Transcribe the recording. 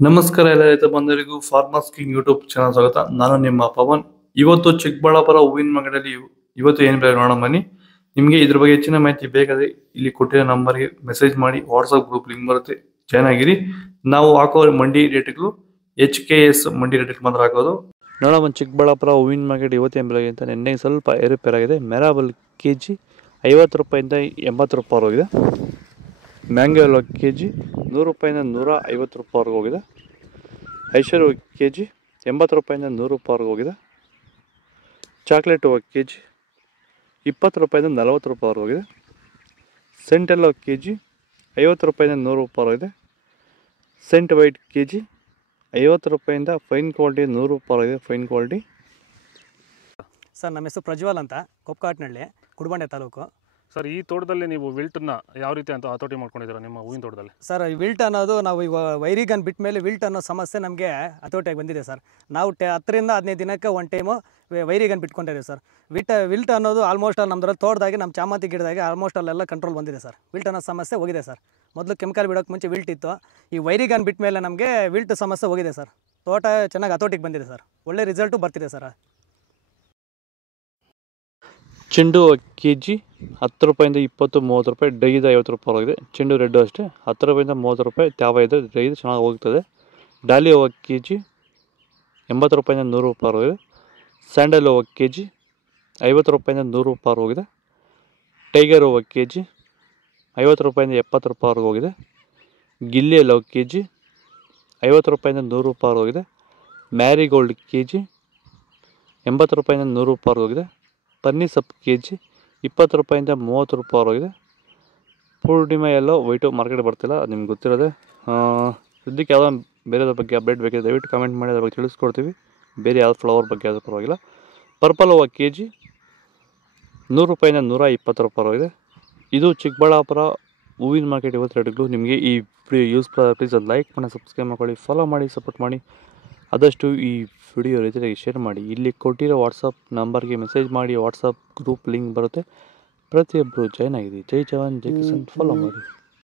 ನಮಸ್ಕಾರ ಎಲ್ಲ ರೈತ ಬಂಧುಗಳಿಗೂ ಫಾರ್ಮರ್ಸ್ ಕಿಂಗ್ ಯೂಟ್ಯೂಬ್ ಚಾನಲ್ ಸ್ವಾಗತ. ನಾನು ನಿಮ್ಮ ಪವನ್. ಇವತ್ತು ಚಿಕ್ಕಬಳ್ಳಾಪುರ ಹೂವಿನ ಮಾರ್ಕೆಟಲ್ಲಿ ಇವತ್ತು ಏನು ಬೆಲೆ ನೋಡೋಣ ಬನ್ನಿ. ನಿಮಗೆ ಇದ್ರ ಬಗ್ಗೆ ಹೆಚ್ಚಿನ ಮಾಹಿತಿ ಬೇಕಾದ್ರೆ ಇಲ್ಲಿ ಕೊಟ್ಟಿರೋ ನಂಬರ್ಗೆ ಮೆಸೇಜ್ ಮಾಡಿ, ವಾಟ್ಸ್ಆಪ್ ಗ್ರೂಪ್ ಲಿಂಕ್ ಬರುತ್ತೆ, ಜಾಯ್ನ್ ಆಗಿರಿ. ನಾವು ಹಾಕೋ ಮಂಡಿ ರೇಟ್ಗಳು HKS ಮಂಡಿ ರೇಟ್ ಮಾತ್ರ ಹಾಕೋದು. ನೋಡೋಣ ಚಿಕ್ಕಬಳ್ಳಾಪುರ ಹೂವಿನ ಮಾರ್ಕೆಟ್ ಇವತ್ತು ಏನು ಬೆಲೆ ಅಂತ. ನಿನ್ನೆ ಸ್ವಲ್ಪ ಏರುಪೇರಾಗಿದೆ. ಮೆರಾಬಲ್ KG 50 ರೂಪಾಯಿಂದ 80 ರೂಪಾಯಿ ಹೋಗಿದೆ. ಮ್ಯಾಂಗೋ ಎಲ್ಲ KG 100 ರೂಪಾಯಿಂದ 150 ರೂಪಾಯಿವರೆಗೆ ಹೋಗಿದೆ. ಐಶ್ವರ್ಯ KG 80 ರೂಪಾಯಿಂದ 100 ರೂಪಾಯಿವರೆಗೆ ಹೋಗಿದೆ. ಚಾಕ್ಲೇಟ್ KG 20 ರೂಪಾಯಿಂದ 40 ರೂಪಾಯಿವರೆಗೆ ಹೋಗಿದೆ. ಸೆಂಟ್ ಎಲ್ಲ KG 50 ರೂಪಾಯಿಂದ 100 ರೂಪಾಯಿವರೆಗಿದೆ. ಸೆಂಟ್ ವೈಟ್ KG 50 ರೂಪಾಯಿಂದ ಫೈನ್ ಕ್ವಾಲಿಟಿ 100 ರೂಪಾಯಿವರೆಗಿದೆ. Fine quality. ಸರ್, ನಮ್ಮ ಹೆಸರು ಪ್ರಜ್ವಲ್ ಅಂತ, ಕೊಪ್ಪಕಾಟ್ನಹಳ್ಳಿ, ಕುಡಬಂಡೆ ತಾಲೂಕು. ಸರ್, ಈ ತೋಟದಲ್ಲಿ ನೀವು ವಿಲ್ಟನ್ನ ಯಾವ ರೀತಿ ಅಂತ ಹತೋಟಿ ಮಾಡ್ಕೊಂಡಿದ್ದೀರಾ ನಿಮ್ಮ ಹೂವಿನ ತೋಟದಲ್ಲಿ? ಸರ್, ವಿಲ್ಟ್ ಅನ್ನೋದು ನಾವು ಈಗ ವೈರಿಗನ್ ಬಿಟ್ಟ ಮೇಲೆ ವಿಲ್ಟ್ ಅನ್ನೋ ಸಮಸ್ಯೆ ನಮಗೆ ಹತೋಟಿಯಾಗಿ ಬಂದಿದೆ ಸರ್. ನಾವು 10 ರಿಂದ 15 ದಿನಕ್ಕೆ ಒಂದು ಟೈಮು ವೈರಿಗನ್ ಬಿಟ್ಕೊಂಡಿದ್ದೀವಿ ಸರ್. ವಿಲ್ಟ್ ಅನ್ನೋದು ಆಲ್ಮೋಸ್ಟ್ ನಮ್ಮದ್ರಲ್ಲಿ ತೋಟದಾಗಿ ನಮ್ಮ ಚಾಮಂತಿ ಗಿಡದಾಗಿ ಆಲ್ಮೋಸ್ಟ್ ಅಲ್ಲೆಲ್ಲ ಕಂಟ್ರೋಲ್ ಬಂದಿದೆ ಸರ್. ವಿಲ್ಟ್ ಅನ್ನೋ ಸಮಸ್ಯೆ ಹೋಗಿದೆ ಸರ್. ಮೊದಲು ಕೆಮಿಕಲ್ ಬಿಡೋಕ್ಕೆ ಮುಂಚೆ ವಿಲ್ಟ್ ಇತ್ತು. ಈ ವೈರಿಗನ್ ಬಿಟ್ಟ ಮೇಲೆ ನಮಗೆ ವಿಲ್ಟ್ ಸಮಸ್ಯೆ ಹೋಗಿದೆ ಸರ್. ತೋಟ ಚೆನ್ನಾಗಿ ಹತೋಟಿಗೆ ಬಂದಿದೆ ಸರ್. ಒಳ್ಳೆ ರಿಸಲ್ಟು ಬರ್ತಿದೆ ಸರ್. ಚೆಂಡು KG 10 ರೂಪಾಯಿಂದ 20-30 ರೂಪಾಯಿ, ಡೈದು 50 ರೂಪಾಯಿ ಹೋಗಿದೆ. ಚೆಂಡು ರೆಡ್ಡು ಅಷ್ಟೇ 10 ರೂಪಾಯಿಂದ 30 ರೂಪಾಯಿ. ತ್ಯಾವ ಇದೆ, ಡೈದು ಚೆನ್ನಾಗಿ ಹೋಗ್ತದೆ. ಡಾಲಿ ಹೂವು KG 80 ರೂಪಾಯಿಂದ 100 ರೂಪಾಯಿ ಹೋಗಿದೆ. ಸ್ಯಾಂಡಲ್ ಹೂವು KG 50 ರೂಪಾಯಿಂದ 100 ರೂಪಾಯಿ ಹೋಗಿದೆ. ಟೈಗರ್ ಹೂವು KG 50 ರೂಪಾಯಿಂದ 70 ರೂಪಾಯಿ ಹೋಗಿದೆ. ಗಿಲ್ಲಿ ಎಲ್ಲ KG 50 ರೂಪಾಯಿಂದ 100 ರೂಪಾಯಿ ಹೋಗಿದೆ. ಮ್ಯಾರಿಗೋಲ್ಡ್ KG 80 ರೂಪಾಯಿಂದ 100 ರೂಪಾಯಿ ಹೋಗಿದೆ. ಪನ್ನೀರ್ ಸೊಪ್ಪು KG 20 ರೂಪಾಯಿಂದ 30 ರೂಪಾಯಿ ಹೋಗಿದೆ. ಪೂರ್ಣಿಮಾ ಎಲ್ಲೋ ವೈಟು ಮಾರ್ಕೆಟ್ ಬರ್ತಿಲ್ಲ, ಅದು ನಿಮ್ಗೆ ಗೊತ್ತಿರೋದೆ. ಸದ್ಯಕ್ಕೆ ಯಾವುದೋ ಬೇರೆದ್ರ ಬಗ್ಗೆ ಅಪ್ಡೇಟ್ ಬೇಕಿದೆ ದಯವಿಟ್ಟು ಕಮೆಂಟ್ ಮಾಡಿ, ಅದ್ರ ಬಗ್ಗೆ ತಿಳಿಸ್ಕೊಡ್ತೀವಿ. ಬೇರೆ ಯಾವ್ದು ಫ್ಲವರ್ ಬಗ್ಗೆ ಯಾವುದು ಪರವಾಗಿಲ್ಲ. ಪರ್ಪಲ್ ಹೂವು KG 100 ರೂಪಾಯಿಂದ 120 ರೂಪಾಯಿ ಹೋಗಿದೆ. ಇದು ಚಿಕ್ಕಬಳ್ಳಾಪುರ ಹೂವಿನ ಮಾರ್ಕೆಟ್ ಇವತ್ತು ರೇಟ್ಗಳು. ನಿಮಗೆ ಈ ವಿಡಿಯೋ ಯೂಸ್ ಪ್ಲೀಸ್ ಅದು ಲೈಕ್ ಮಾಡಿ, ಸಬ್ಸ್ಕ್ರೈಬ್ ಮಾಡ್ಕೊಳ್ಳಿ, ಫಾಲೋ ಮಾಡಿ, ಸಪೋರ್ಟ್ ಮಾಡಿ. ಆದಷ್ಟು ಈ ವಿಡಿಯೋ ರೈತರಿಗೆ ಶೇರ್ ಮಾಡಿ. ಇಲ್ಲಿ ಕೊಟ್ಟಿರೋ ವಾಟ್ಸಪ್ ನಂಬರ್ಗೆ ಮೆಸೇಜ್ ಮಾಡಿ, ವಾಟ್ಸಪ್ ಗ್ರೂಪ್ ಲಿಂಕ್ ಬರುತ್ತೆ, ಪ್ರತಿಯೊಬ್ಬರು ಜಾಯ್ನ್ ಆಗಿದೆ. ಜೈ ಜವಾನ್ ಜೈ ಕಿಸಾನ್, ಫಾಲೋ ಮಾಡಿ.